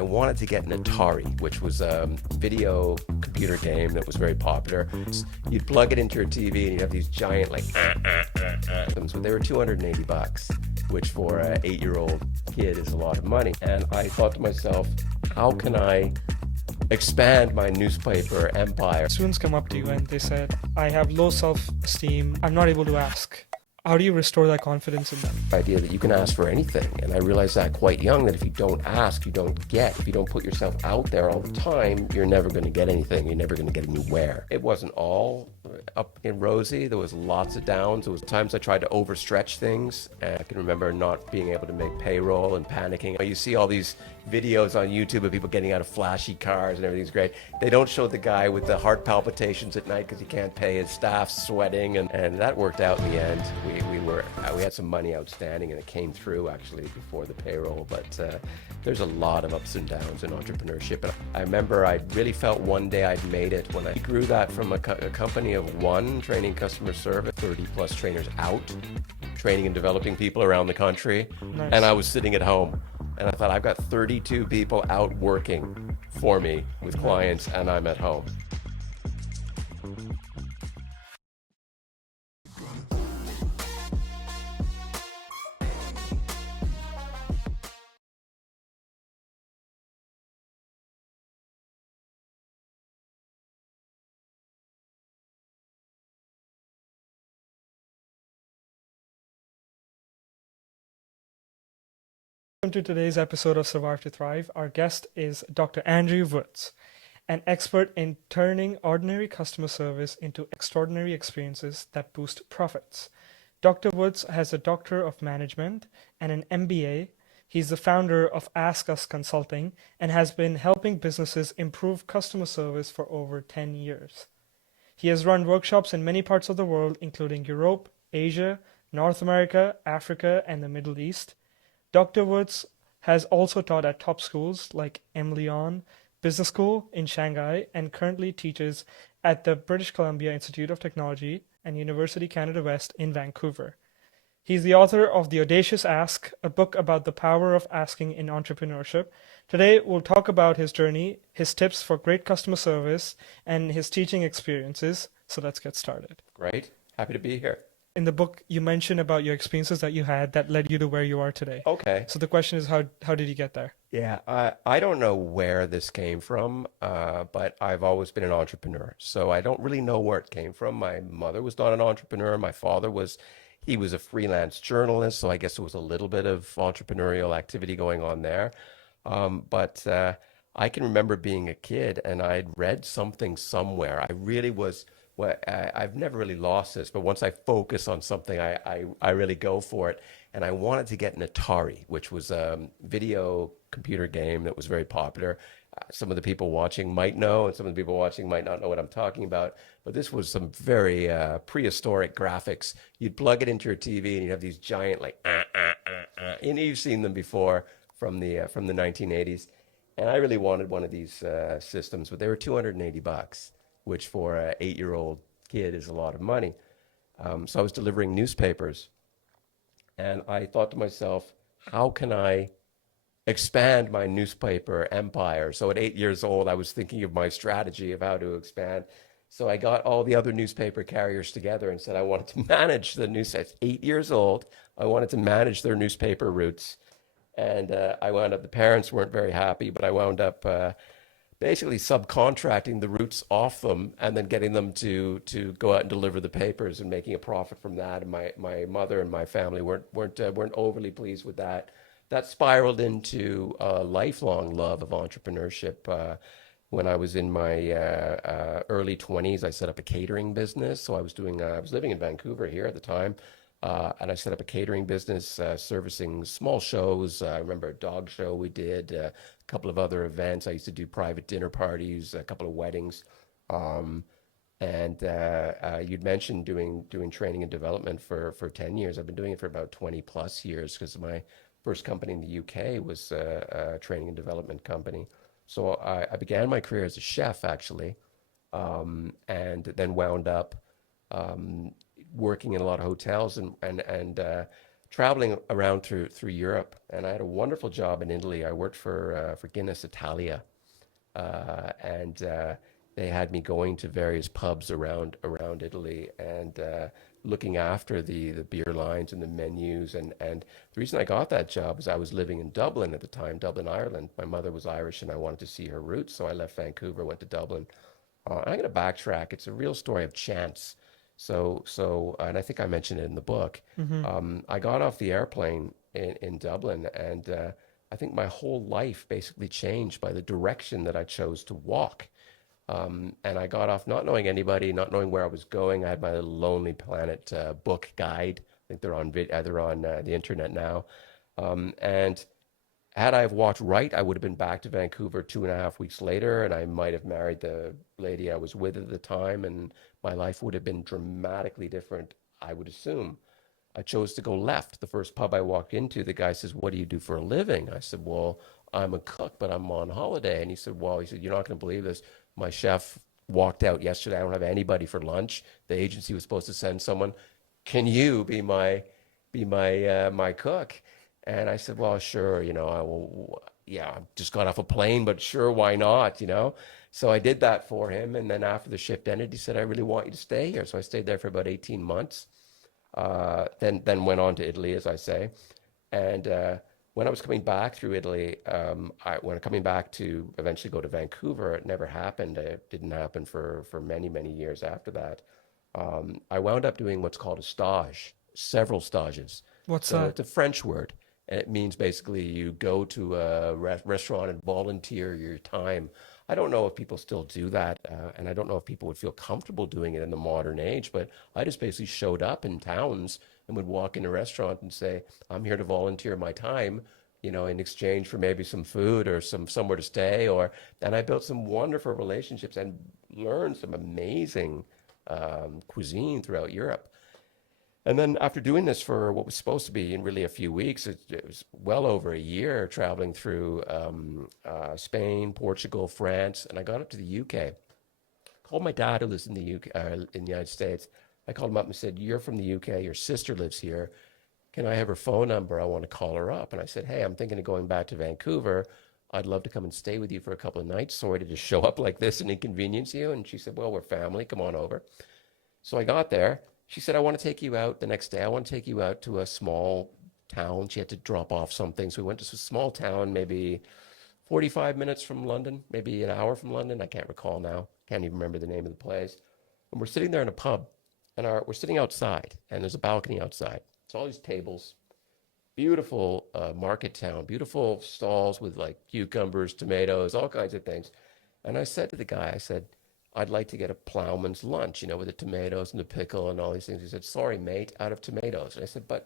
I wanted to get an Atari, which was a video computer game that was very popular. You'd plug it into your TV and you'd have these giant but they were 280 bucks, which for an 8-year-old kid is a lot of money. And I thought to myself, how can I expand my newspaper empire? Students come up to you and they said, I have low self-esteem, I'm not able to ask. How do you restore that confidence in them? Idea that you can ask for anything. And I realized that quite young, that if you don't ask, you don't get. If you don't put yourself out there all the time, you're never going to get anything. You're never going to get anywhere. It wasn't all up in rosy. There was lots of downs. There was times I tried to overstretch things. And I can remember not being able to make payroll and panicking. You see all these videos on YouTube of people getting out of flashy cars and everything's great. They don't show the guy with the heart palpitations at night because he can't pay his staff, sweating, and that worked out in the end. We had some money outstanding and it came through actually before the payroll, but there's a lot of ups and downs in entrepreneurship. And I remember I really felt one day I'd made it when I grew that from a company of one training customer service, 30 plus trainers out, training and developing people around the country. Nice. And I was sitting at home. And I thought, I've got 32 people out working for me with clients, and I'm at home. Welcome to today's episode of Survive to Thrive. Our guest is Dr. Andrew Woods, an expert in turning ordinary customer service into extraordinary experiences that boost profits. Dr. Woods has a Doctor of Management and an MBA. He's the founder of Ask Us Consulting and has been helping businesses improve customer service for over 10 years. He has run workshops in many parts of the world, including Europe, Asia, North America, Africa, and the Middle East. Dr. Woods has also taught at top schools like Lyon Business School in Shanghai and currently teaches at the British Columbia Institute of Technology and University Canada West in Vancouver. He's the author of The Audacious Ask, a book about the power of asking in entrepreneurship. Today, we'll talk about his journey, his tips for great customer service, and his teaching experiences. So let's get started. Great. Happy to be here. In the book, you mentioned about your experiences that you had that led you to where you are today. Okay. So the question is, how did you get there? Yeah, I don't know where this came from, but I've always been an entrepreneur. So I don't really know where it came from. My mother was not an entrepreneur. My father was, he was a freelance journalist. So I guess there was a little bit of entrepreneurial activity going on there. But I can remember being a kid and I'd read something somewhere. I really was, well, I've never really lost this, but once I focus on something, I really go for it. And I wanted to get an Atari, which was a video computer game that was very popular. Some of the people watching might know, and some of the people watching might not know what I'm talking about. But this was some very prehistoric graphics. You'd plug it into your TV, and you'd have these giant and you've seen them before from the 1980s. And I really wanted one of these systems, but they were 280 bucks, which for an 8-year-old kid is a lot of money. So I was delivering newspapers. And I thought to myself, how can I expand my newspaper empire? So at 8 years old, I was thinking of my strategy of how to expand. So I got all the other newspaper carriers together and said I wanted to manage the newspaper. 8 years old, I wanted to manage their newspaper routes. And I wound up, the parents weren't very happy, but I wound up basically subcontracting the routes off them and then getting them to go out and deliver the papers and making a profit from that. And my mother and my family weren't overly pleased with that. That spiraled into a lifelong love of entrepreneurship. When I was in my early 20s, I set up a catering business. So I was living in Vancouver here at the time. And I set up a catering business servicing small shows. I remember a dog show we did, a couple of other events. I used to do private dinner parties, a couple of weddings. And you'd mentioned doing training and development for 10 years. I've been doing it for about 20 plus years because my first company in the UK was a training and development company. So I began my career as a chef, actually, and then wound up working in a lot of hotels and traveling around through Europe, and I had a wonderful job in Italy. I worked for Guinness Italia, and they had me going to various pubs around Italy and looking after the beer lines and the menus. And the reason I got that job is I was living in Dublin at the time, Dublin, Ireland. My mother was Irish, and I wanted to see her roots, so I left Vancouver, went to Dublin. I'm going to backtrack. It's a real story of chance. And I think I mentioned it in the book. Mm-hmm. I got off the airplane in Dublin, and I think my whole life basically changed by the direction that I chose to walk. And I got off not knowing anybody, not knowing where I was going. I had my little Lonely Planet book guide. I think they're on the internet now. And had I have walked right, I would have been back to Vancouver 2.5 weeks later, and I might have married the lady I was with at the time, and my life would have been dramatically different, I would assume. I chose to go left. The first pub I walked into, the guy says, "What do you do for a living?" I said, "Well, I'm a cook, but I'm on holiday." And he said, "Well," he said, "you're not going to believe this. My chef walked out yesterday. I don't have anybody for lunch. The agency was supposed to send someone. Can you be my cook?" And I said, "Well, sure, I will, yeah, I just got off a plane, but sure, why not?" So I did that for him. And then after the shift ended, he said, "I really want you to stay here." So I stayed there for about 18 months. Then went on to Italy, as I say. And when I was coming back through Italy, when I'm coming back to eventually go to Vancouver, it never happened. It didn't happen for many, many years after that. I wound up doing what's called a stage, several stages. What's So that? it's a French word, and it means basically you go to a restaurant and volunteer your time. I don't know if people still do that, and I don't know if people would feel comfortable doing it in the modern age, but I just basically showed up in towns and would walk in a restaurant and say, "I'm here to volunteer my time, in exchange for maybe some food or somewhere to stay." And I built some wonderful relationships and learned some amazing cuisine throughout Europe. And then after doing this for what was supposed to be in really a few weeks, it was well over a year traveling through Spain, Portugal, France, and I got up to the UK. Called my dad who lives in the UK, in the United States. I called him up and said, "You're from the UK. Your sister lives here. Can I have her phone number? I want to call her up." And I said, "Hey, I'm thinking of going back to Vancouver. I'd love to come and stay with you for a couple of nights. Sorry to just show up like this and inconvenience you." And she said, "Well, we're family. Come on over." So I got there. She said, "I want to take you out the next day. I want to take you out to a small town." She had to drop off something. So we went to a small town, maybe 45 minutes from London, maybe an hour from London. I can't recall now. Can't even remember the name of the place. And we're sitting there in a pub, and we're sitting outside, and there's a balcony outside. It's all these tables, beautiful market town, beautiful stalls with like cucumbers, tomatoes, all kinds of things. And I said to the guy, I said, "I'd like to get a plowman's lunch, with the tomatoes and the pickle and all these things." He said, "Sorry, mate, out of tomatoes." And I said, but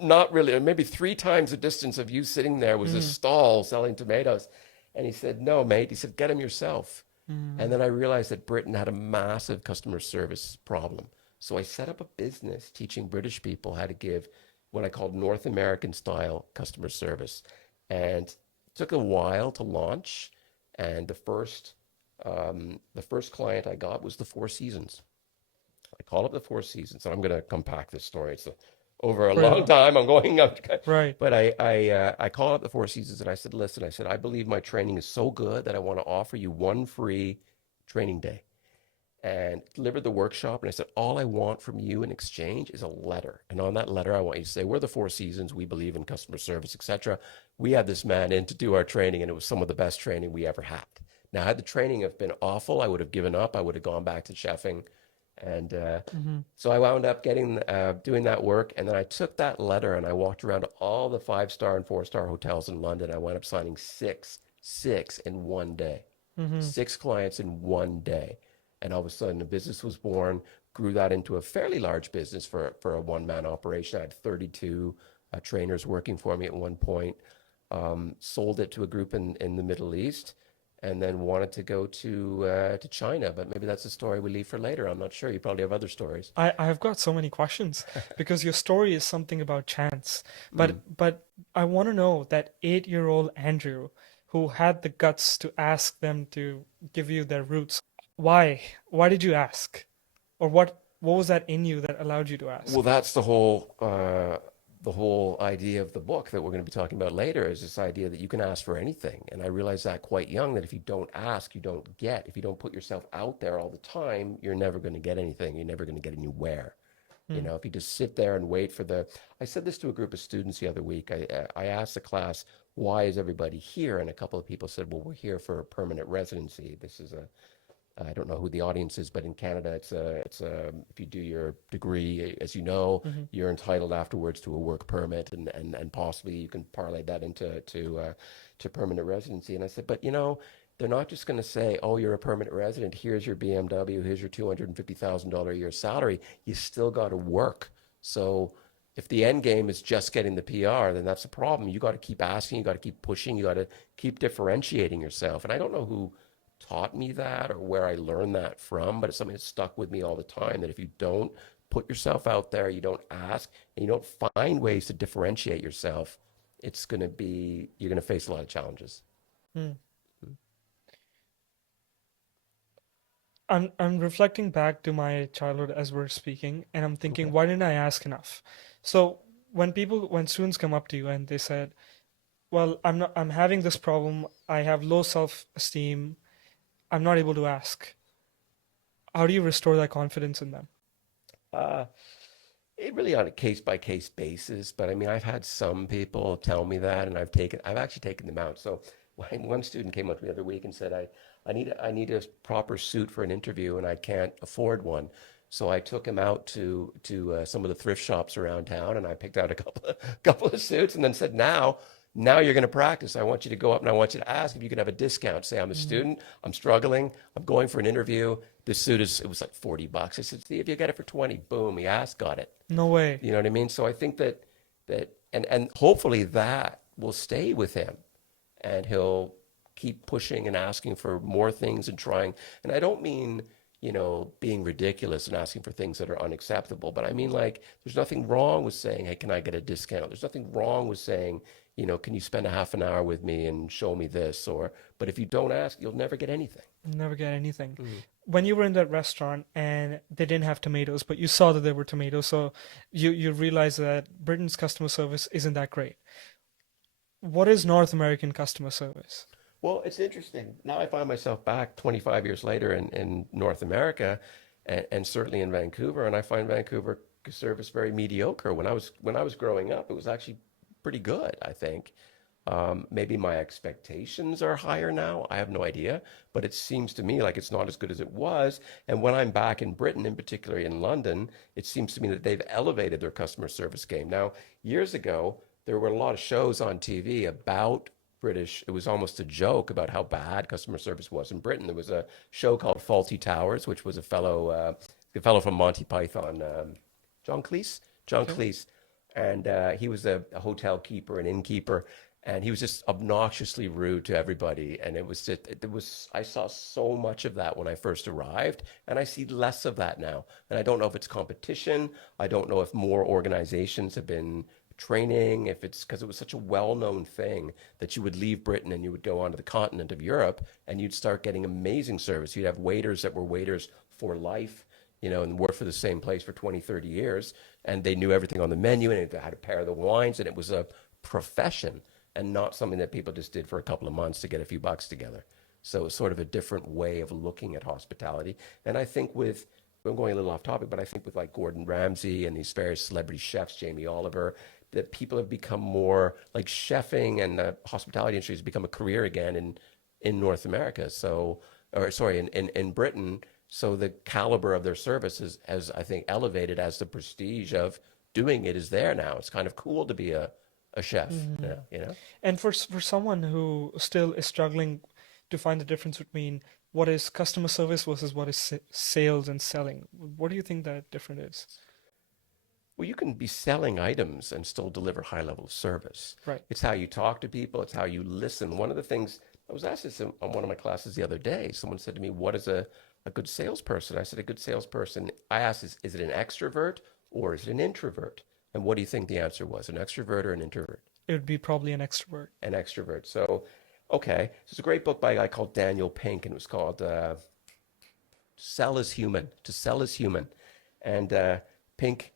not really. Maybe 3 times the distance of you sitting there was a Mm, stall selling tomatoes. And he said, "No, mate." He said, "Get them yourself." And mm. then I realized that Britain had a massive customer service problem. So I set up a business teaching British people how to give what I called North American style customer service. And it took a while to launch. And the first client I got was the Four Seasons. I call up the Four Seasons, and I'm going to compact this story. It's over a long Brilliant. time. I'm going up, Right. but I call up the Four Seasons and I said, "Listen," I said, "I believe my training is so good that I want to offer you one free training day." And delivered the workshop. And I said, "All I want from you in exchange is a letter. And on that letter, I want you to say, we're the Four Seasons. We believe in customer service, etc. We had this man in to do our training, and it was some of the best training we ever had." Now, had the training have been awful, I would have given up. I would have gone back to chefing. And Mm-hmm. so I wound up doing that work. And then I took that letter and I walked around to all the 5-star and 4-star hotels in London. I wound up signing six in one day, Mm-hmm. 6 clients in one day. And all of a sudden, a business was born, grew that into a fairly large business for a one-man operation. I had 32 trainers working for me at one point. Sold it to a group in the Middle East, and then wanted to go to China. But maybe that's a story we leave for later. I'm not sure. You probably have other stories. I've got so many questions because your story is something about chance. Mm. But I want to know that 8-year-old Andrew who had the guts to ask them to give you their roots. Why? Why did you ask? Or what? What was that in you that allowed you to Well, ask? that's the whole idea of the book that we're going to be talking about later is this idea that you can ask for anything. And I realized that quite young that if you don't ask, you don't get. If you don't put yourself out there all the time, you're never going to get anything. You're never going to get anywhere. You Hmm. know, if you just sit there and wait for the, I said this to a group of students the other week. I asked the class, why is everybody here? And a couple of people said, well, we're here for a permanent residency. This is a, I don't know who the audience is, but in Canada, if you do your degree, as you know, Hmm. you're entitled afterwards to a work permit, and possibly you can parlay that into to permanent residency. And I said, but you know, they're not just going to say, oh, you're a permanent resident. Here's your BMW. Here's your $250,000 a year salary. You still got to work. So if the end game is just getting the PR, then that's a problem. You got to keep asking. You got to keep pushing. You got to keep differentiating yourself. And I don't know who taught me that or where I learned that from, but it's something that stuck with me all the time that if you don't put yourself out there, you don't ask, and you don't find ways to differentiate yourself, you're going to face a lot of challenges. Hmm. I'm reflecting back to my childhood as we're speaking, and I'm thinking, Okay. why didn't I ask enough? So when students come up to you and they said, well, I'm having this problem, I have low self-esteem, I'm not able to ask. How do you restore that confidence in them? Uh, it really on a case by case basis, but I mean, I've had some people tell me that, and I've actually taken them out. So one student came up to me the other week and said, I need a proper suit for an interview, and I can't afford one. So I took him out to some of the thrift shops around town, and I picked out a couple of suits, and then said, now you're going to practice. I want you to go up and I want you to ask if you can have a discount. Say, I'm a Mm, student, I'm struggling, I'm going for an interview. This suit it was like $40. I said, see if you get it for 20. Boom, he asked, got it. no way. You know what I mean? So I think and hopefully that will stay with him and he'll keep pushing and asking for more things and trying. And I don't mean, being ridiculous and asking for things that are unacceptable, but I mean like there's nothing wrong with saying, "Hey, can I get a discount?" There's nothing wrong with saying, "Can you spend a half an hour with me and show me this?" Or, but if you don't ask, you'll never get anything. Never get anything. Mm. When you were in that restaurant and they didn't have tomatoes, but you saw that there were tomatoes, so you realized that Britain's customer service isn't that great. What is North American customer service? Well, it's interesting. Now I find myself back 25 years later in North America and certainly in Vancouver, and I find Vancouver service very mediocre. When I was growing up, it was actually pretty good, I think. Maybe my expectations are higher now. I have no idea, but it seems to me like it's not as good as it was. And when I'm back in Britain, in particular in London, it seems to me that they've elevated their customer service game. Now, years ago, there were a lot of shows on TV about British. It was almost a joke about how bad customer service was in Britain. There was a show called Faulty Towers, which was a fellow from Monty Python, John Cleese. John Okay. Cleese, and he was a hotel keeper, an innkeeper, and he was just obnoxiously rude to everybody. And I saw so much of that when I first arrived, and I see less of that now. And I don't know if it's competition. I don't know if more organizations have been training, if it's because it was such a well-known thing that you would leave Britain and you would go onto the continent of Europe and you'd start getting amazing service. You'd have waiters that were waiters for life, and worked for the same place for 20, 30 years, and they knew everything on the menu and how to pair the wines, and it was a profession and not something that people just did for a couple of months to get a few bucks together. So it's sort of a different way of looking at hospitality. And I think I'm going a little off topic, but I think with like Gordon Ramsay and these various celebrity chefs, Jamie Oliver, that people have become more like chefing, and the hospitality industry has become a career again in North America. So, or sorry, in Britain. So the caliber of their service has I think elevated as the prestige of doing it is there now. It's kind of cool to be a chef Hmm. now. And for someone who still is struggling to find the difference between what is customer service versus what is sales and selling, what do you think that difference is? Well, you can be selling items and still deliver high level of service. Right. It's how you talk to people, it's how you listen. One of the things I was asked this on one of my classes the other day. Someone said to me, what is a good salesperson? I said, a good salesperson, I asked, is it an extrovert or is it an introvert? And what do you think the answer was? An extrovert or an introvert? It would be probably an extrovert. An extrovert. So, okay. So it's a great book by a guy called Daniel Pink, and it was called Sell is Human. To Sell is Human. And Pink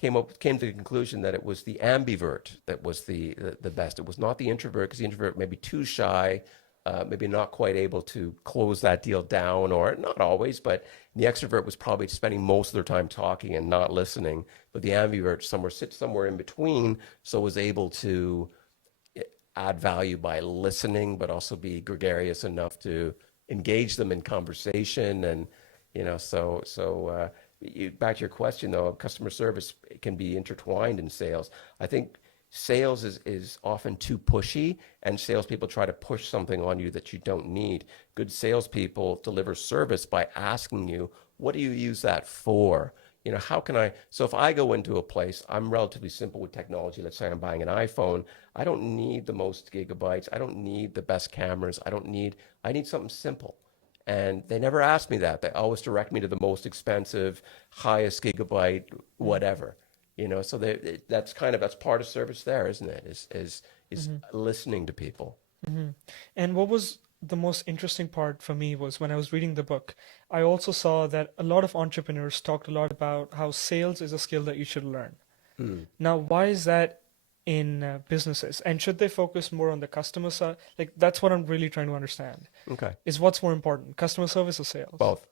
came to the conclusion that it was the ambivert that was the best. It was not the introvert, because the introvert may be too shy, maybe not quite able to close that deal down, or not always, but the extrovert was probably spending most of their time talking and not listening. But the ambivert sits somewhere in between, so was able to add value by listening, but also be gregarious enough to engage them in conversation. And back to your question though, customer service can be intertwined in sales. I think sales is often too pushy, and salespeople try to push something on you that you don't need. Good salespeople deliver service by asking you, what do you use that for? How can I? So if I go into a place, I'm relatively simple with technology. Let's say I'm buying an iPhone. I don't need the most gigabytes. I don't need the best cameras. I need something simple. And they never ask me that. They always direct me to the most expensive, highest gigabyte, whatever. So that's part of service there, isn't it? Is listening to people. And what was the most interesting part for me was when I was reading the book, I also saw that a lot of entrepreneurs talked a lot about how sales is a skill that you should learn. Mm. Now, why is that in businesses? And should they focus more on the customer side? Like, that's what I'm really trying to understand. Okay. Is what's more important, customer service or sales? Both.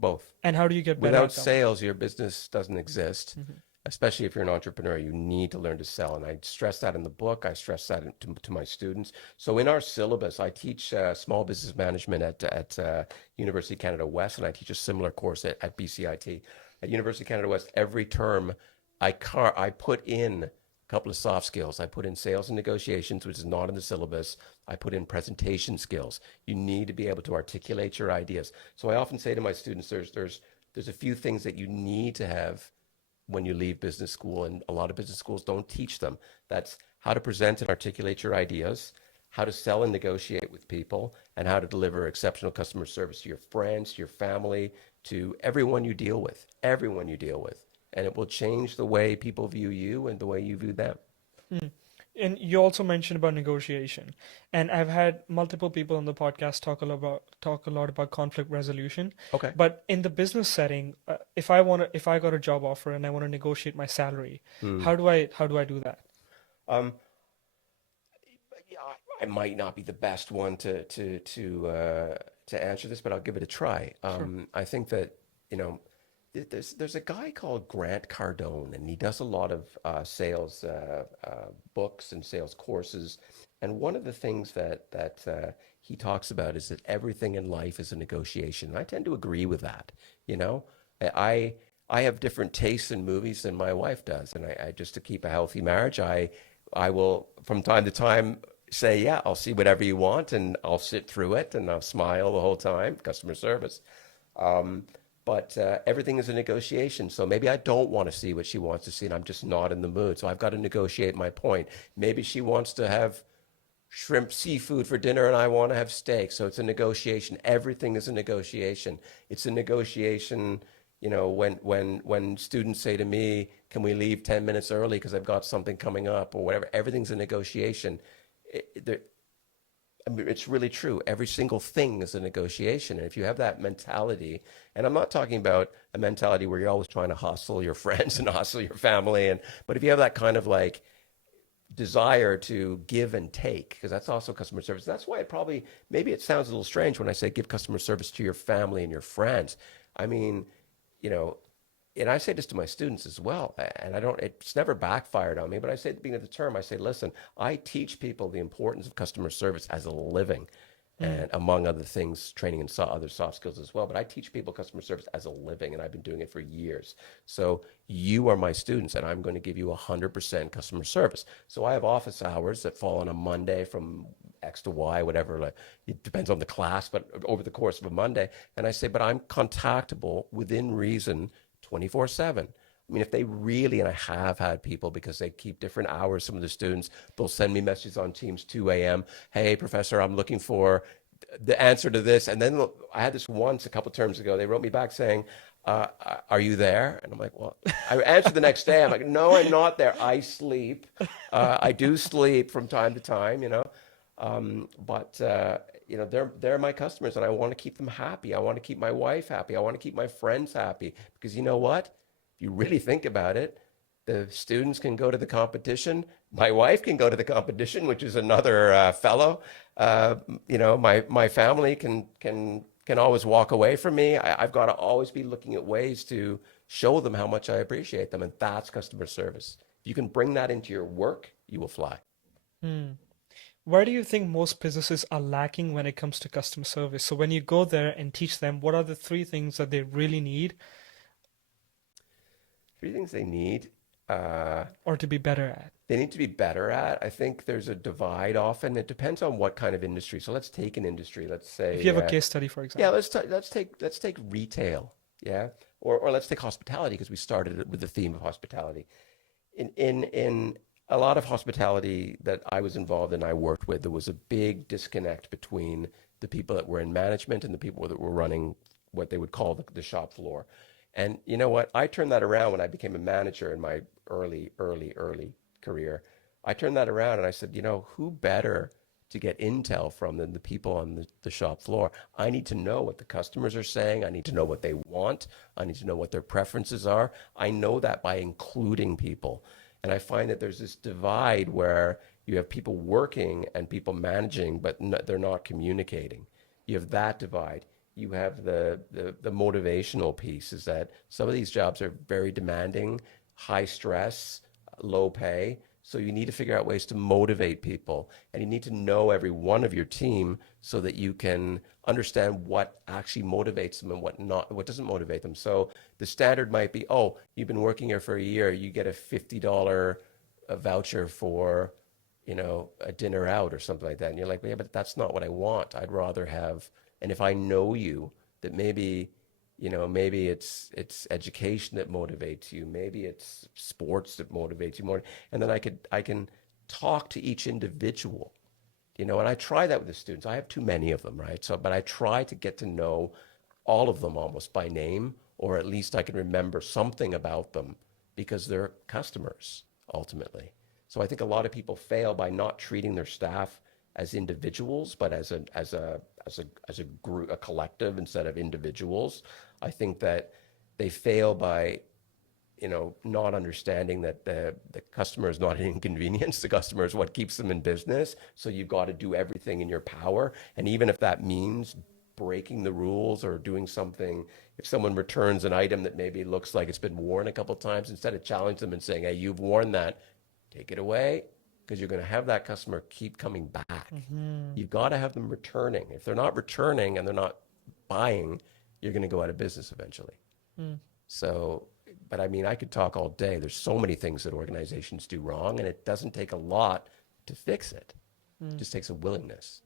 Both. And how do you get better Without at them? sales, your business doesn't exist. Mhm. Especially if you're an entrepreneur, you need to learn to sell. And I stress that in the book. I stress that to my students. So in our syllabus, I teach small business management at University of Canada West, and I teach a similar course at BCIT. At University of Canada West, every term I put in a couple of soft skills. I put in sales and negotiations, which is not in the syllabus. I put in presentation skills. You need to be able to articulate your ideas. So I often say to my students, there's a few things that you need to have when you leave business school, and a lot of business schools don't teach them. That's how to present and articulate your ideas, how to sell and negotiate with people, and how to deliver exceptional customer service to your friends, to your family, to everyone you deal with. And it will change the way people view you and the way you view them. Hmm. And you also mentioned about negotiation, and I've had multiple people on the podcast talk a lot about conflict resolution. Okay. But in the business setting, if I got a job offer and I want to negotiate my salary, Hmm. how do I do that? Um, yeah, I might not be the best one to answer this, but I'll give it a try. Sure. I think that you know there's a guy called Grant Cardone, and he does a lot of sales books and sales courses. And one of the things that he talks about is that everything in life is a negotiation. And I tend to agree with that. You know, I I have different tastes in movies than my wife does, and I just to keep a healthy marriage, I will from time to time say, yeah, I'll see whatever you want, and I'll sit through it, and I'll smile the whole time, customer service. Um, but everything is a negotiation. So maybe I don't want to see what she wants to see, and I'm just not in the mood. So I've got to negotiate my point. Maybe she wants to have shrimp seafood for dinner, and I want to have steak. So it's a negotiation. Everything is a negotiation. It's a negotiation. When students say to me, "Can we leave 10 minutes early because I've got something coming up," or whatever, everything's a negotiation. I mean, it's really true. Every single thing is a negotiation. And if you have that mentality, and I'm not talking about a mentality where you're always trying to hustle your friends and hustle your family, but if you have that kind of like desire to give and take, because that's also customer service. That's why maybe it sounds a little strange when I say give customer service to your family and your friends. I mean, you know, and I say this to my students as well, and it's never backfired on me, but I say at the beginning of the term, I say, listen, I teach people the importance of customer service as a living, Mm, and among other things, training and other soft skills as well. But I teach people customer service as a living, and I've been doing it for years. So you are my students, and I'm going to give you 100% customer service. So I have office hours that fall on a Monday from X to Y, whatever. Like, it depends on the class, but over the course of a Monday. And I say, but I'm contactable within reason 24/7. I mean, if they really, and I have had people because they keep different hours, some of the students, they'll send me messages on Teams 2 a.m. Hey, professor, I'm looking for the answer to this. And then I had this once a couple terms ago. They wrote me back saying, are you there? And I'm like, well, I answered the next day. I'm like, no, I'm not there. I sleep. I do sleep from time to time. But they're my customers, and I want to keep them happy. I want to keep my wife happy. I want to keep my friends happy because you know what? If you really think about it, the students can go to the competition. My wife can go to the competition, which is another fellow. Uh, my family can always walk away from me. I've got to always be looking at ways to show them how much I appreciate them, and that's customer service. If you can bring that into your work, you will fly. Hmm. Where do you think most businesses are lacking when it comes to customer service? So when you go there and teach them, what are the three things that they really need Three things they need. Uh, or to be better at? they need to be better at. I think there's a divide often. It depends on what kind of industry. So let's take an industry. Let's If you say, have a case study, for yeah, example. let's take retail. Yeah, or let's take hospitality because we started it with the theme of hospitality. In a lot of hospitality that I was involved in, I worked with, there was a big disconnect between the people that were in management and the people that were running what they would call the shop floor. And you know what? I turned that around when I became a manager in my early career. I turned that around and I said, who better to get intel from than the people on the shop floor? I need to know what the customers are saying. I need to know what they want. I need to know what their preferences are. I know that by including people. And I find that there's this divide where you have people working and people managing, but they're not communicating. You have that divide. You have the motivational piece is that some of these jobs are very demanding, high stress, low pay. So you need to figure out ways to motivate people, and you need to know every one of your team so that you can understand what actually motivates them and what doesn't motivate them. So the standard might be, oh, you've been working here for a year, you get a $50 voucher for, a dinner out or something like that. And you're like, yeah, but that's not what I want. I'd rather have, and if I know you, that maybe it's education that motivates you, maybe it's sports that motivates you more, and then I can talk to each individual, and I try that with the students. I have too many of them, right? So, but I try to get to know all of them almost by name, or at least I can remember something about them because they're customers ultimately. So I think a lot of people fail by not treating their staff as individuals, but as a group, a collective instead of individuals. I think that they fail by not understanding that the customer is not an inconvenience. The customer is what keeps them in business. So you've got to do everything in your power. And even if that means breaking the rules or doing something, if someone returns an item that maybe looks like it's been worn a couple of times, instead of challenge them and saying, hey, you've worn that, take it away, because you're going to have that customer keep coming back. Hmm. You've got to have them returning. If they're not returning and they're not buying, you're going to go out of business eventually. Hmm. So, but I mean, I could talk all day. There's so many things that organizations do wrong, and it doesn't take a lot to fix it. It Hmm. just takes a willingness.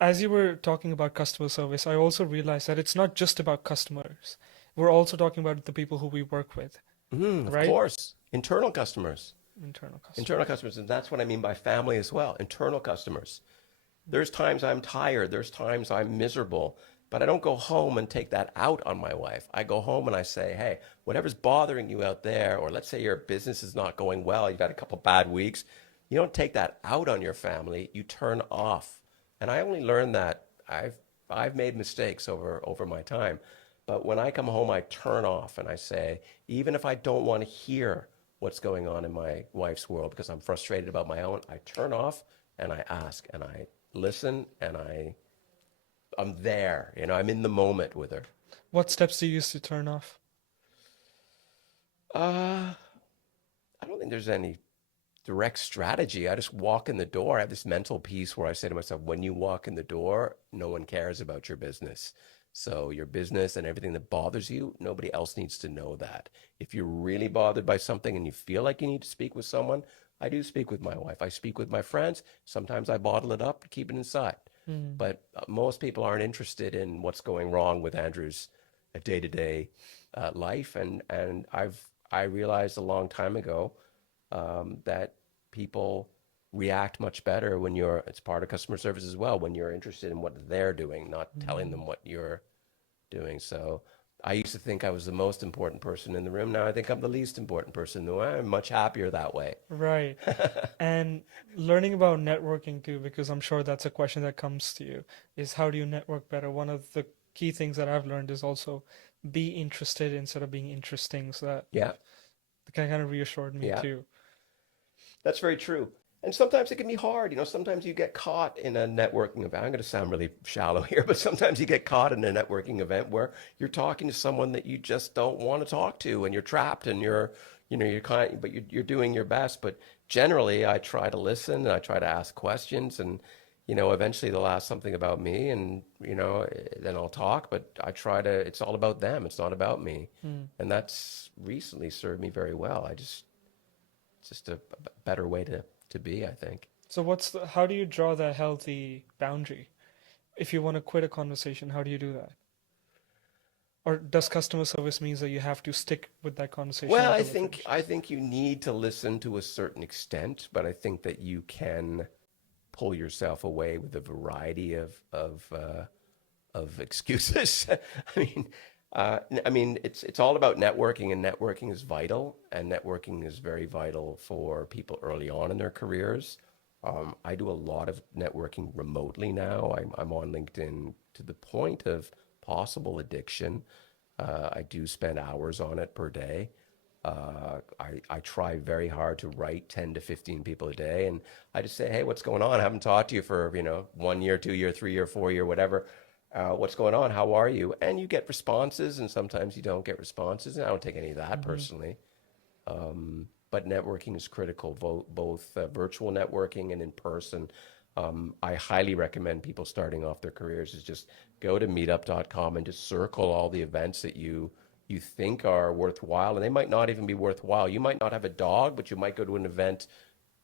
As you were talking about customer service, I also realized that it's not just about customers. We're also talking about the people who we work with, Of right? course, internal customers, Internal customers. internal customers, and that's what I mean by family as well. Internal customers. There's times I'm tired. There's times I'm miserable. But I don't go home and take that out on my wife. I go home and I say, hey, whatever's bothering you out there, or let's say your business is not going well, you've had a couple bad weeks, you don't take that out on your family. You turn off. And I only learned that I've made mistakes over my time. But when I come home, I turn off and I say, even if I don't want to hear what's going on in my wife's world because I'm frustrated about my own, I turn off and I ask and I listen and I'm there. I'm in the moment with her. What steps do you use to turn off? Uh, I don't think there's any direct strategy. I just walk in the door. I have this mental piece where I say to myself, when you walk in the door, no one cares about your business. So your business and everything that bothers you, nobody else needs to know that. If you're really bothered by something and you feel like you need to speak with someone, I do speak with my wife. I speak with my friends. Sometimes I bottle it up to keep it inside. Hmm. But most people aren't interested in what's going wrong with Andrew's day-to-day life. And I realized a long time ago that people react much better when it's part of customer service as well, when you're interested in what they're doing, not telling Hmm. them what you're doing. So I used to think I was the most important person in the room. Now I think I'm the least important person in the room. I'm much happier that way. Right. And learning about networking too, because I'm sure that's a question that comes to you, is how do you network better? One of the key things that I've learned is also be interested instead of being interesting. So that Yeah, kind of reassured me yeah. too. That's very true. And sometimes it can be hard. Sometimes you get caught in a networking event. I'm going to sound really shallow here, but sometimes you get caught in a networking event where you're talking to someone that you just don't want to talk to, and you're trapped, and you're kind, but you're doing your best. But generally, I try to listen, and I try to ask questions, and eventually they'll ask something about me, and then I'll talk. But I try to. It's all about them. It's not about me, Hmm. and that's recently served me very well. It's just a better way to be, I think. So how do you draw that healthy boundary? If you want to quit a conversation, how do you do that? Or does customer service means that you have to stick with that conversation Well, I until they think finish? I think you need to listen to a certain extent, but I think that you can pull yourself away with a variety of excuses. I mean, it's all about networking, and networking is vital, and networking is very vital for people early on in their careers. I do a lot of networking remotely now. I'm on LinkedIn to the point of possible addiction. I do spend hours on it per day. I try very hard to write 10 to 15 people a day. And I just say, hey, what's going on? I haven't talked to you for, 1 year, 2 year, 3 year, 4 year, whatever. What's going on? How are you? And you get responses, and sometimes you don't get responses. And I don't take any of that Hmm. personally. But networking is critical, both virtual networking and in person. I highly recommend people starting off their careers is just go to meetup.com and just circle all the events that you think are worthwhile, and they might not even be worthwhile. You might not have a dog, but you might go to an event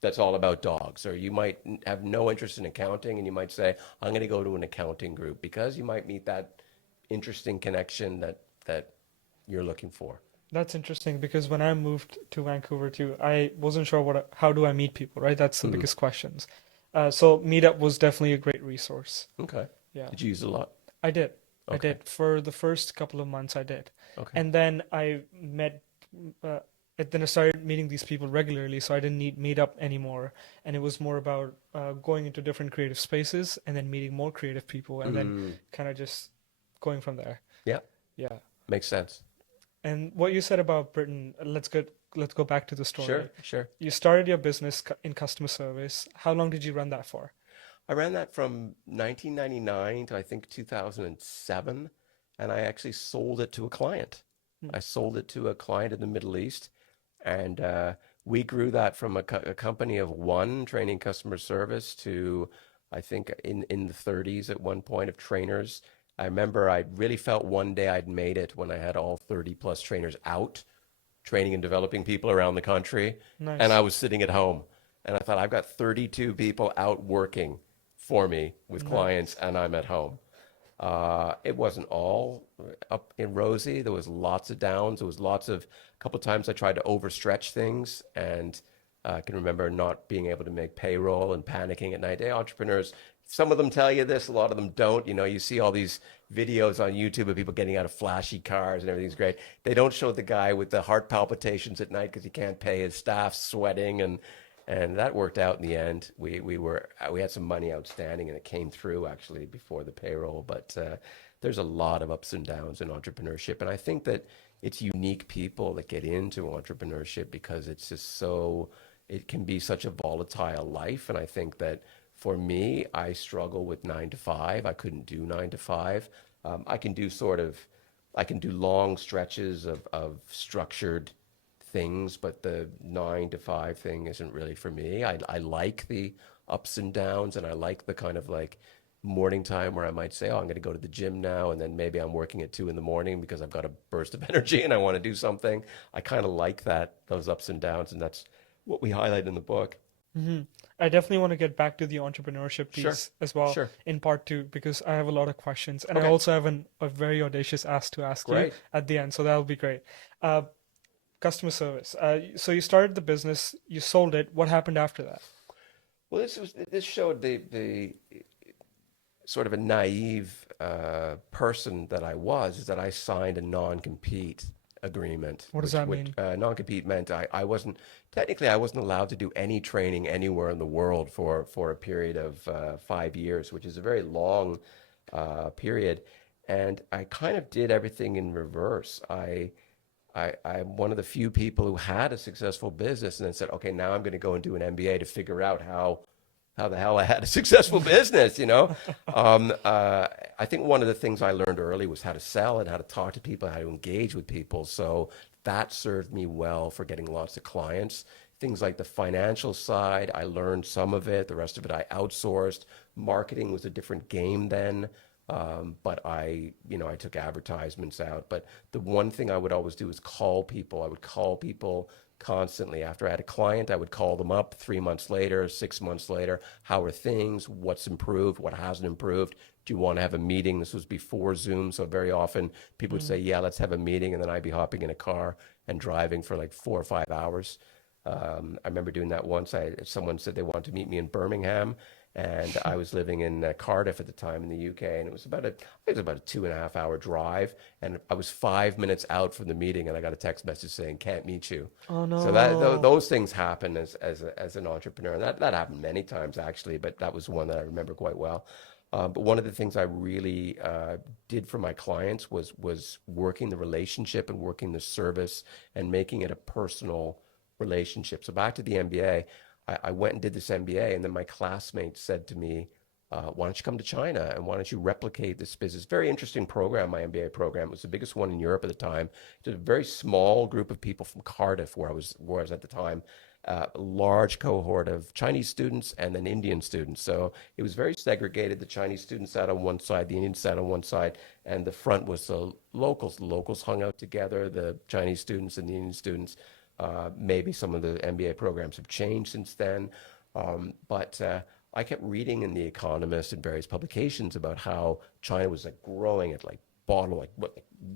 that's all about dogs, or you might have no interest in accounting, and you might say, "I'm going to go to an accounting group," because you might meet that interesting connection that you're looking for. That's interesting because when I moved to Vancouver too, I wasn't sure how do I meet people, right? That's the Hmm. biggest questions. So Meetup was definitely a great resource. Okay. Yeah, Did you use it a lot? I did. I Okay. did. For the first couple of months, I did. Okay. And then uh, then I started meeting these people regularly, so I didn't need Meetup anymore. And it was more about going into different creative spaces and then meeting more creative people and then Mm, kind of just going from there. yeah, Yeah. makes sense. And what you said about Britain, let's go back to the Sure, story. sure. You started your business in customer service. How long did you run that for? I ran that from 1999 to I think 2007, and I actually sold it to a client. Hmm. I sold it to a client in the Middle East, and we grew that from a company of one training customer service to I think in the 30s at one point of trainers. I remember I really felt one day I'd made it when I had all 30 plus trainers out training and developing people around the country, and I Nice. was sitting at home, and I thought I've got 32 people out working for me with clients, Nice. and I'm at home. It wasn't all up in rosy. There was lots of downs. There was lots of a couple of times I tried to overstretch things, and I can remember not being able to make payroll and panicking at night. Hey, entrepreneurs, some of them tell you this, a lot of them don't. You see all these videos on YouTube of people getting out of flashy cars and everything's great. They don't show the guy with the heart palpitations at night because he can't pay his staff, sweating, and that worked out in the end. We had some money outstanding, and it came through actually before the payroll. But there's a lot of ups and downs in entrepreneurship, and I think that it's unique people that get into entrepreneurship because it's just so it can be such a volatile life. And I think that for me, I struggle with 9 to 5. I couldn't do 9 to 5. I can do I can do long stretches of structured things, but the 9 to 5 thing isn't really for me. I like the ups and downs, and I like the kind of like morning time where I might say, oh, I'm going to go to the gym now, and then maybe I'm working at 2 in the morning because I've got a burst of energy and I want to do something. I kind of like those ups and downs, and that's what we highlight in the book. Hmm. I definitely want to get back to the entrepreneurship Sure, piece as well sure. in part two because I have a lot of questions and I Okay, also have a very audacious ask to ask you great. at the end, so that'll be great. Uh, Customer service. So you started the business, you sold it. What happened after that? Well, this showed the sort of a naive person that I was, is that I signed a non-compete agreement, What does that which mean? non-compete meant I wasn't technically I wasn't allowed to do any training anywhere in the world for a period of 5 years, which is a very long period. And I kind of did everything in reverse. I'm one of the few people who had a successful business and then said, okay, now I'm going to go and do an MBA to figure out how the hell I had a successful business, you know? Um, uh, I think one of the things I learned early was how to sell and how to talk to people, how to engage with people. So that served me well for getting lots of clients. Things like the financial side, I learned some of it. The rest of it I outsourced. Marketing was a different game then. But I took advertisements out. But the one thing I would always do is call people. I would call people constantly. After I had a client, I would call them up 3 months later, 6 months later. How are things? What's improved? What hasn't improved? Do you want to have a meeting? This was before Zoom. So very often people would say, Mm. yeah, let's have a meeting. And then I'd be hopping in a car and driving for like 4 or 5 hours. I remember doing that once. Someone said they wanted to meet me in Birmingham, and I was living in Cardiff at the time in the UK, and it was about a 2.5 hour drive, and I was 5 minutes out from the meeting, and I got a text message saying can't meet you. Oh So no. those things happen as an entrepreneur, and that happened many times actually, but that was one that I remember quite well. But one of the things I really did for my clients was working the relationship and working the service and making it a personal relationship. So back to the MBA, I went and did this MBA, and then my classmates said to me, "Why don't you come to China and why don't you replicate this business?" Very interesting program, my MBA program. It was the biggest one in Europe at the time. It was a very small group of people from Cardiff, where I was at the time. A large cohort of Chinese students and then Indian students. So it was very segregated. The Chinese students sat on one side, the Indians sat on one side, and the front was the locals. The locals hung out together, the Chinese students and the Indian students. Maybe some of the MBA programs have changed since then. But I kept reading in The Economist and various publications about how China was like growing at like bottle, like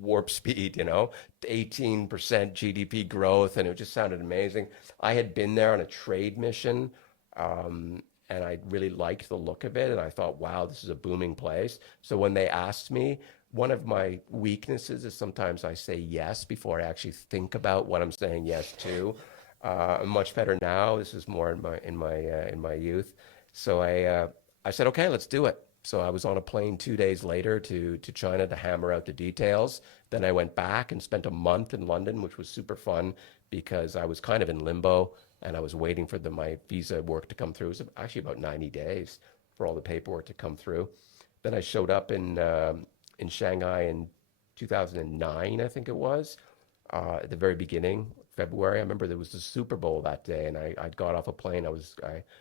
warp speed, 18% GDP growth, and it just sounded amazing. I had been there on a trade mission, and I really liked the look of it, and I thought, wow, this is a booming place. So when they asked me, one of my weaknesses is sometimes I say yes before I actually think about what I'm saying yes to. I'm much better now. This is more in my youth. So I said, okay, let's do it. So I was on a plane 2 days later to China to hammer out the details. Then I went back and spent a month in London, which was super fun because I was kind of in limbo and I was waiting for my visa work to come through. It was actually about 90 days for all the paperwork to come through. Then I showed up in Shanghai in 2009, I think it was, at the very beginning, February. I remember there was the Super Bowl that day, and I got off a plane. I was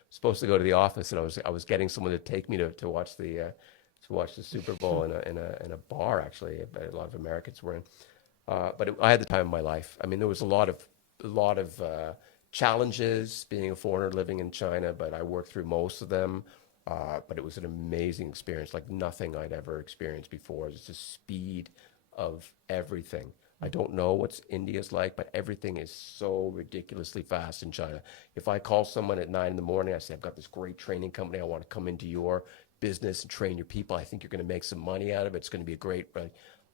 supposed to go to the office, and I was getting someone to take me to watch the Super Bowl in a bar actually. A lot of Americans were in, but I had the time of my life. I mean, there was a lot of challenges being a foreigner living in China, but I worked through most of them. But it was an amazing experience, like nothing I'd ever experienced before. It's the speed of everything. I don't know what's India's like, but everything is so ridiculously fast in China. If I call someone at 9 in the morning, I say, I've got this great training company. I want to come into your business and train your people. I think you're going to make some money out of it. It's going to be a great,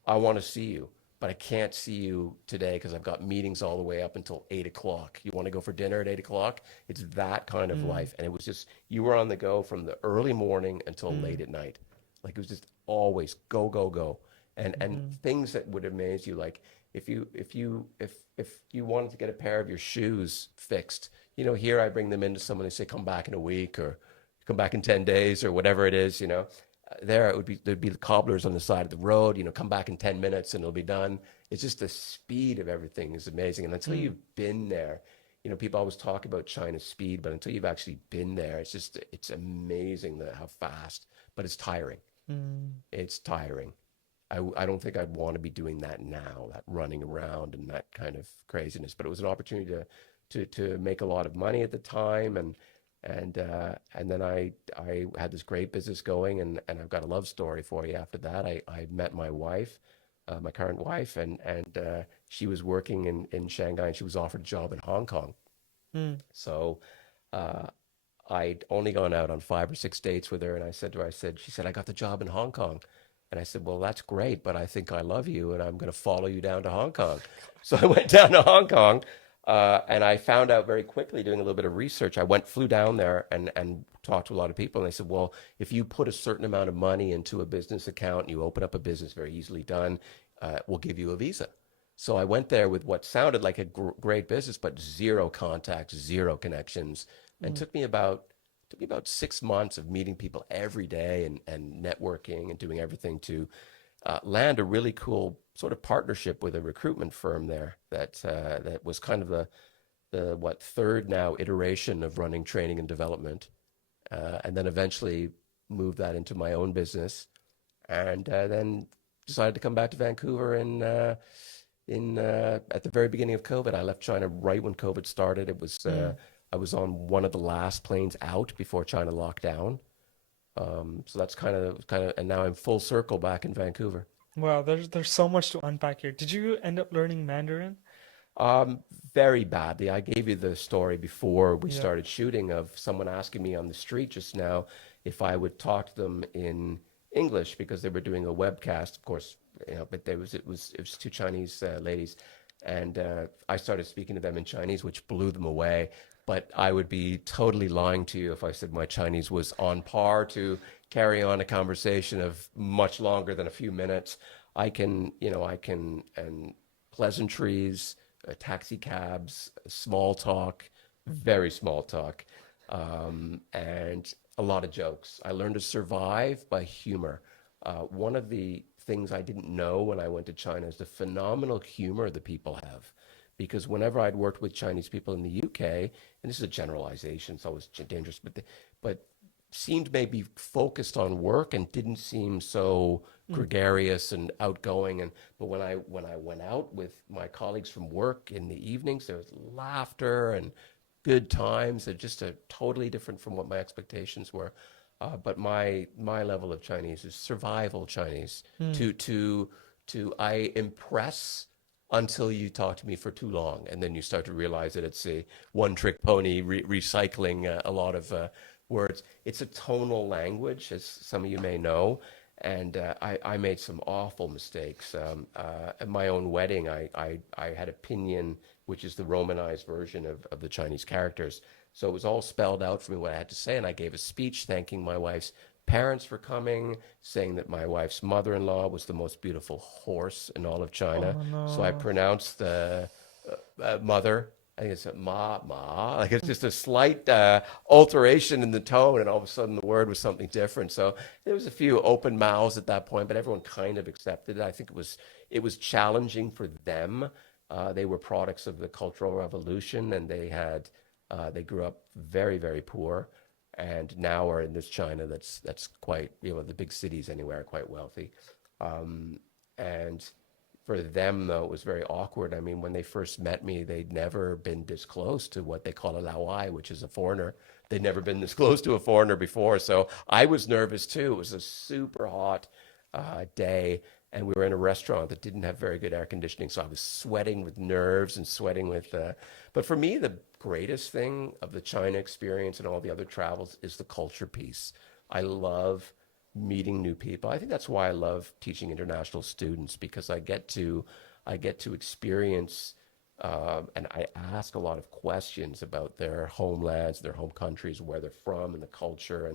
I want to see you, but I can't see you today because I've got meetings all the way up until 8 o'clock. You want to go for dinner at 8 o'clock? It's that kind of Mm. life. And it was just, you were on the go from the early morning until late Mm. at night. Like it was just always go, go, go. And Mm. things that would amaze you, like if you wanted to get a pair of your shoes fixed, here I bring them into someone and say, come back in a week or come back in 10 days or whatever it is. There it would be there'd be the cobblers on the side of the road, come back in 10 minutes and it'll be done. It's just the speed of everything is amazing. And until Mm. you've been there, people always talk about China's speed, but until you've actually been there, it's amazing how fast, but it's tiring. Mm. It's tiring. I don't think I'd want to be doing that now, that running around and that kind of craziness. But it was an opportunity to make a lot of money at the time, and then I had this great business going, and I've got a love story for you. After that, I met my wife, my current wife, and she was working in Shanghai, and she was offered a job in Hong Kong. Mm. So uh, I'd only gone out on 5 or 6 dates with her, and I said to her, she said, I got the job in Hong Kong. And I said, well, that's great, but I think I love you, and I'm going to follow you down to Hong Kong. So I went down to Hong Kong, and I found out very quickly, doing a little bit of research. Flew down there and talked to a lot of people, and they said, well, if you put a certain amount of money into a business account and you open up a business, very easily done, we'll give you a visa. So I went there with what sounded like a great business, but zero contacts, zero connections, and Mm. took me about 6 months of meeting people every day and networking and doing everything to land a really cool sort of partnership with a recruitment firm there that was kind of the what third now iteration of running training and development, and then eventually moved that into my own business, and then decided to come back to Vancouver in at the very beginning of COVID. I left China right when COVID started. It was Mm. I was on one of the last planes out before China locked down. So that's and now I'm full circle back in Vancouver. Wow, there's so much to unpack here. Did you end up learning Mandarin? Um, Very badly. I gave you the story before we Yeah. started shooting of someone asking me on the street just now if I would talk to them in English because they were doing a webcast, of course, but it was two Chinese ladies, and I started speaking to them in Chinese, which blew them away. But I would be totally lying to you if I said my Chinese was on par to carry on a conversation of much longer than a few minutes. And pleasantries, taxi cabs, small talk, very small talk, and a lot of jokes. I learned to survive by humor. One of the things I didn't know when I went to China is the phenomenal humor the people have. Because whenever I'd worked with Chinese people in the UK, and this is a generalization, it's always dangerous, but seemed maybe focused on work and didn't seem so Mm. gregarious and outgoing. But when I went out with my colleagues from work in the evenings, there was laughter and good times. They're just totally different from what my expectations were. But my level of Chinese is survival Chinese. Mm. To I impress until you talk to me for too long, and then you start to realize that it's a one-trick pony recycling a lot of words. It's a tonal language, as some of you may know, and I made some awful mistakes. At my own wedding, I had a pinyin, which is the romanized version of the Chinese characters. So it was all spelled out for me what I had to say, and I gave a speech thanking my wife's parents for coming, saying that my wife's mother-in-law was the most beautiful horse in all of China. Oh So I no. pronounced the mother. I think it's a ma. Like it's just a slight alteration in the tone, and all of a sudden the word was something different. So there was a few open mouths at that point, but everyone kind of accepted it. I think it was challenging for them. They were products of the Cultural Revolution, and they grew up very, very poor, and now are in this China that's quite, the big cities anyway are quite wealthy. And for them, though, it was very awkward. I mean, when they first met me, they'd never been this close to what they call a Laoai, which is a foreigner. They'd never been this close to a foreigner before. So I was nervous too. It was a super hot day, and we were in a restaurant that didn't have very good air conditioning. So I was sweating with nerves and sweating with. But for me, the greatest thing of the China experience and all the other travels is the culture piece. I love meeting new people. I think that's why I love teaching international students because I get to experience and I ask a lot of questions about their homelands, their home countries, where they're from, and the culture,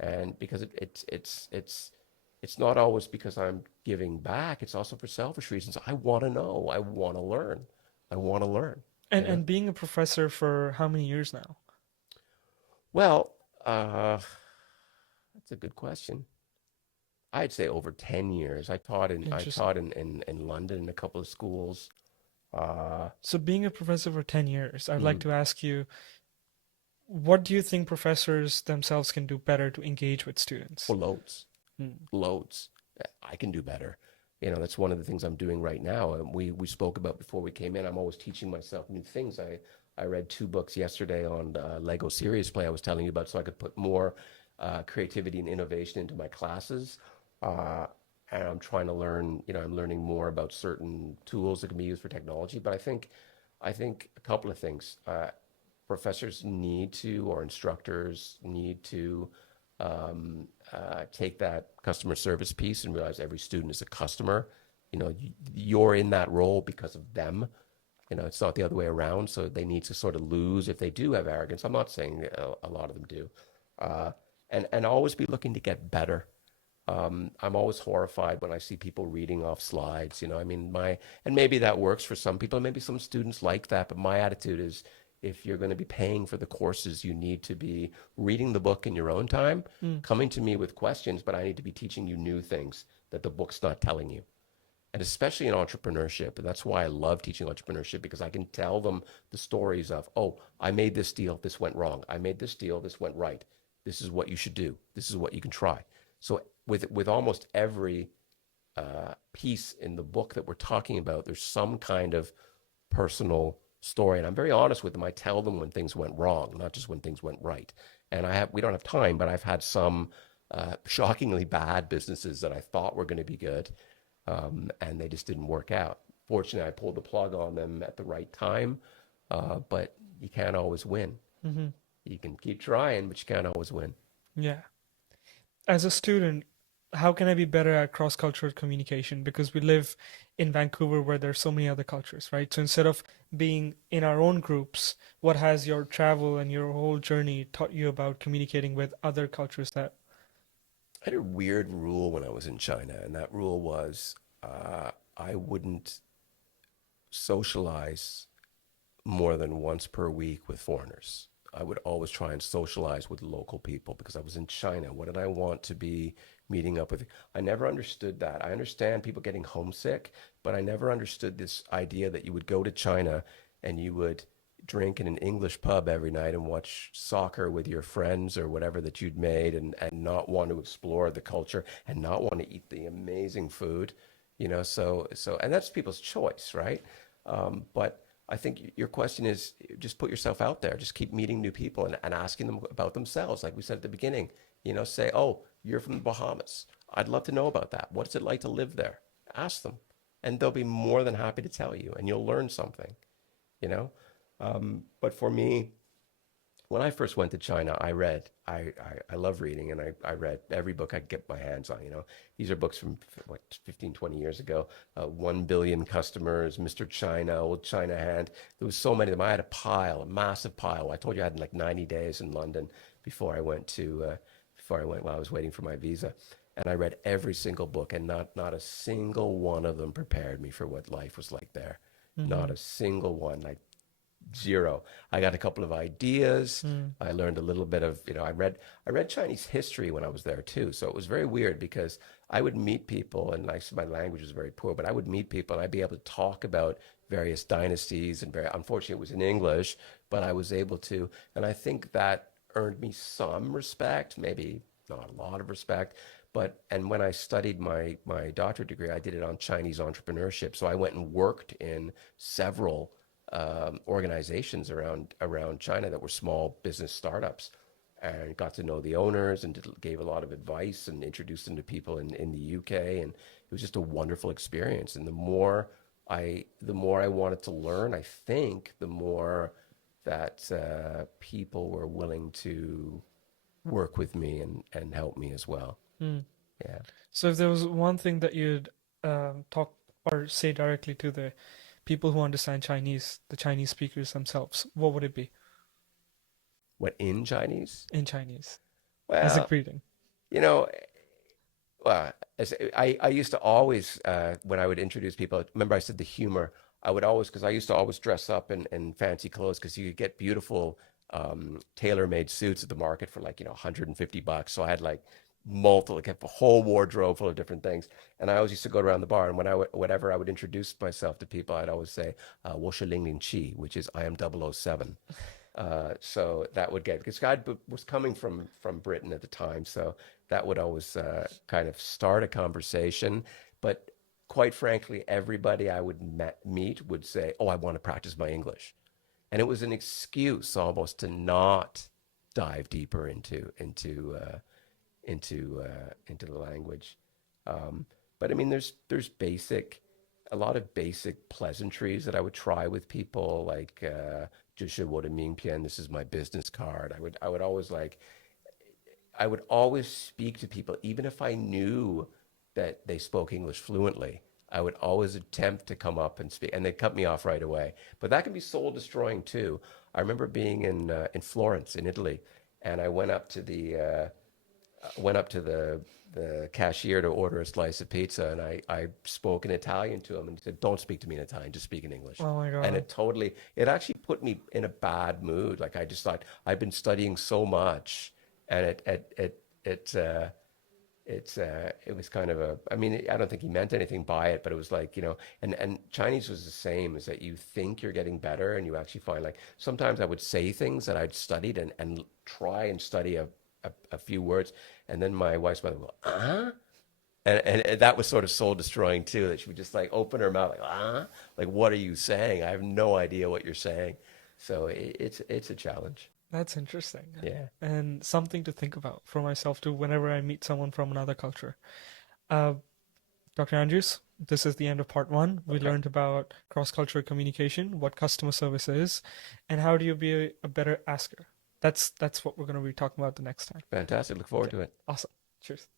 and because it's not always because I'm giving back. It's also for selfish reasons. I want to know. I want to learn. I want to learn. And You know. and being a professor for how many years now? Well, that's a good question. I'd say over 10 years. I Interesting. taught in London in a couple of schools. Uh, So being a professor for 10 years, I'd like mm, to ask you, what do you think professors themselves can do better to engage with students? well, loads, Mm. loads. I can do better. That's one of the things I'm doing right now. And we spoke about before we came in. I'm always teaching myself new things. I read 2 books yesterday on Lego Serious Play I was telling you about, so I could put more creativity and innovation into my classes. Uh, and I'm trying to learn. I'm learning more about certain tools that can be used for technology. But I think a couple of things. professors need to, or instructors need to take that customer service piece and realize every student is a customer. You're in that role because of them. It's not the other way around. So they need to sort of lose if they do have arrogance. I'm not saying a lot of them do, uh, and always be looking to get better. I'm always horrified when I see people reading off slides. I mean, and maybe that works for some people. Maybe some students like that, but my attitude is if you're going to be paying for the courses, you need to be reading the book in your own time, Mm. coming to me with questions, but I need to be teaching you new things that the book's not telling you. And especially in entrepreneurship. And that's why I love teaching entrepreneurship because I can tell them the stories of, oh, I made this deal, this went wrong. I made this deal, this went right. This is what you should do. This is what you can try. So with almost every piece in the book that we're talking about, there's some kind of personal story. And I'm very honest with them. I tell them when things went wrong, not just when things went right. And we don't have time, but I've had some shockingly bad businesses that I thought were going to be good, and they just didn't work out. Fortunately, I pulled the plug on them at the right time, but you can't always win. Hmm. You can keep trying, but you can't always win. Yeah. As a student, how can I be better at cross-cultural communication? Because we live in Vancouver where there's so many other cultures, right? So instead of being in our own groups, what has your travel and your whole journey taught you about communicating with other cultures that I had a weird rule when I was in China, and that rule was I wouldn't socialize more than once per week with foreigners. I would always try and socialize with local people because I was in China. What did I want to be meeting up with? I never understood that. I understand people getting homesick, but I never understood this idea that you would go to China and you would drink in an English pub every night and watch soccer with your friends or whatever that you'd made and not want to explore the culture and not want to eat the amazing food, and that's people's choice, right? But I think your question is just put yourself out there. Just keep meeting new people and asking them about themselves. Like we said at the beginning, say, oh, you're from the Bahamas. I'd love to know about that. What's it like to live there? Ask them. And they'll be more than happy to tell you, and you'll learn something, you know? But for me, when I first went to China, I love reading and I read every book I could get my hands on. These are books from what, 15, 20 years ago. 1 billion customers, Mr. China, Old China Hand. There was so many of them. I had a massive pile. I told you I had like 90 days in London before I went while I was waiting for my visa. And I read every single book and not a single one of them prepared me for what life was like there. Not mm-hmm. a single one. Like zero. I got a couple of ideas. Mm. I learned a little bit of, I read Chinese history when I was there too. So it was very weird because I would meet people and my language was very poor, but I would meet people and I'd be able to talk about various dynasties and unfortunately it was in English, but I was able to, and I think that earned me some respect, maybe not a lot of respect. And when I studied my doctorate degree, I did it on Chinese entrepreneurship. So I went and worked in several organizations around China that were small business startups and got to know the owners and gave a lot of advice and introduced them to people in the UK. And it was just a wonderful experience. And the more I wanted to learn, I think the more that people were willing to work with me and help me as well. Mm. Yeah. So if there was one thing that you'd talk or say directly to the people who understand Chinese, the Chinese speakers themselves, what would it be What in Chinese? in Chinese as a Well, greeting? you know, well, I used to always, when I would introduce people, remember I said the humor, I would always, because I used to always dress up in fancy clothes because you could get beautiful tailor-made suits at the market for like, $150. So I had like like a whole wardrobe full of different things. And I always used to go around the bar and whenever I would introduce myself to people, I'd always say, 我是零零七, which is I am 007. So that would get because God was coming from Britain at the time, so that would always kind of start a conversation. But quite frankly, everybody I would meet would say, "Oh, I want to practice my English," and it was an excuse almost to not dive deeper into the language. Um, but I mean, there's a lot of basic pleasantries that I would try with people, like 就是我的名片, this is my business card. I would always like, I would always speak to people, even if I knew that they spoke English fluently. I would always attempt to come up and speak, and they'd cut me off right away. But that can be soul destroying too. I remember being in Florence, in Italy, and I went up to the cashier to order a slice of pizza, and I spoke in Italian to him, and he said, "Don't speak to me in Italian, just speak in English." Oh my And God. it actually put me in a bad mood. Like I just thought I've been studying so much, and it was kind of a, I mean, I don't think he meant anything by it, but it was like, and Chinese was the same, is that you think you're getting better and you actually find like sometimes I would say things that I'd studied and try and study a few words. And then my wife's mother would go, and that was sort of soul destroying too, that she would just like open her mouth like, what are you saying? I have no idea what you're saying. So it's a challenge. That's interesting. Yeah. And something to think about for myself too whenever I meet someone from another culture. Uh, Dr. Andrews, this is the end of part one. We Okay. learned about cross-cultural communication, what customer service is, and how do you be a better asker. That's what we're going to be talking about the next time. Fantastic. Look forward Okay, to it. awesome. Cheers.